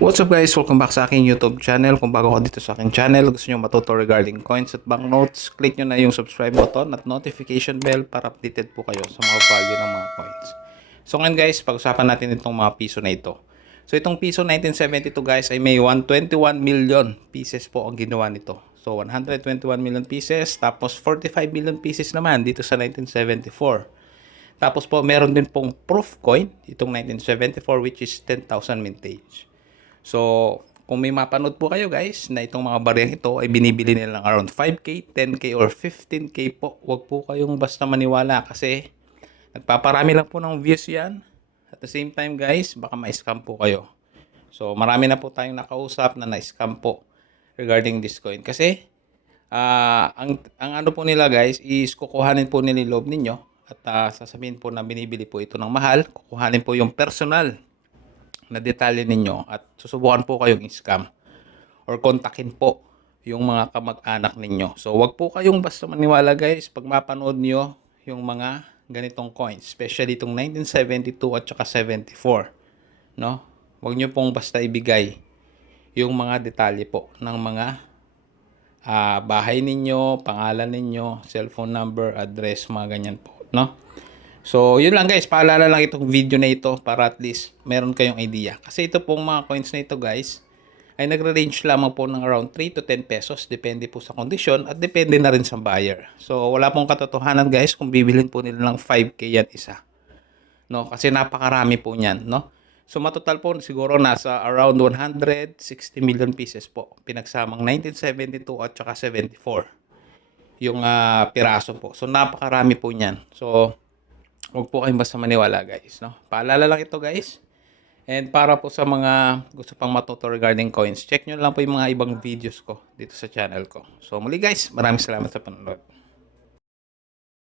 What's up guys? Welcome back sa aking YouTube channel. Kung bago ka dito sa aking channel, gusto nyo matuto regarding coins at banknotes, click nyo na yung subscribe button at notification bell para updated po kayo sa mga value ng mga coins. So ngayon guys, pag-usapan natin itong mga piso na ito. So itong piso 1972 guys ay may 121 million pieces po ang ginawa nito. So 121 million pieces, tapos 45 million pieces naman dito sa 1974. Tapos po meron din pong proof coin, itong 1974 which is 10,000 mintage. So, kung may mapanood po kayo guys na itong mga bariyang ito ay binibili nila ng around 5K, 10K or 15K po. Huwag po kayong basta maniwala kasi nagpaparami lang po ng views yan. At the same time guys, baka ma-scam po kayo. So, marami na po tayong nakausap na na-scam po regarding this coin. Kasi, ang ano po nila guys is kukuhanin po nila yung loob ninyo at sasabihin po na binibili po ito ng mahal. Kukuhanin po yung personal na detalye ninyo at susubukan po kayong scam or kontakin po yung mga kamag-anak ninyo. So, wag po kayong basta maniwala guys pag mapanood nyo yung mga ganitong coins, especially itong 1972 at saka 74. No? Wag nyo pong basta ibigay yung mga detalye po ng mga bahay ninyo, pangalan ninyo, cellphone number, address, mga ganyan po. No? So, yun lang guys. Paalala lang itong video na ito para at least meron kayong idea. Kasi ito pong mga coins na ito guys, ay nagre-range lamang po ng around 3 to 10 pesos. Depende po sa kondisyon at depende na rin sa buyer. So, wala pong katotohanan guys kung bibilhin po nila ng 5K yan isa. No? Kasi napakarami po niyan. No? So, matotal po siguro nasa around 160 million pieces po. Pinagsamang 1972 at saka 74. Yung piraso po. So, napakarami po niyan. So, huwag po kayong basta maniwala guys. No? Paalala lang ito guys. And para po sa mga gusto pang matuto regarding coins, check nyo lang po yung mga ibang videos ko dito sa channel ko. So muli guys, maraming salamat sa panonood.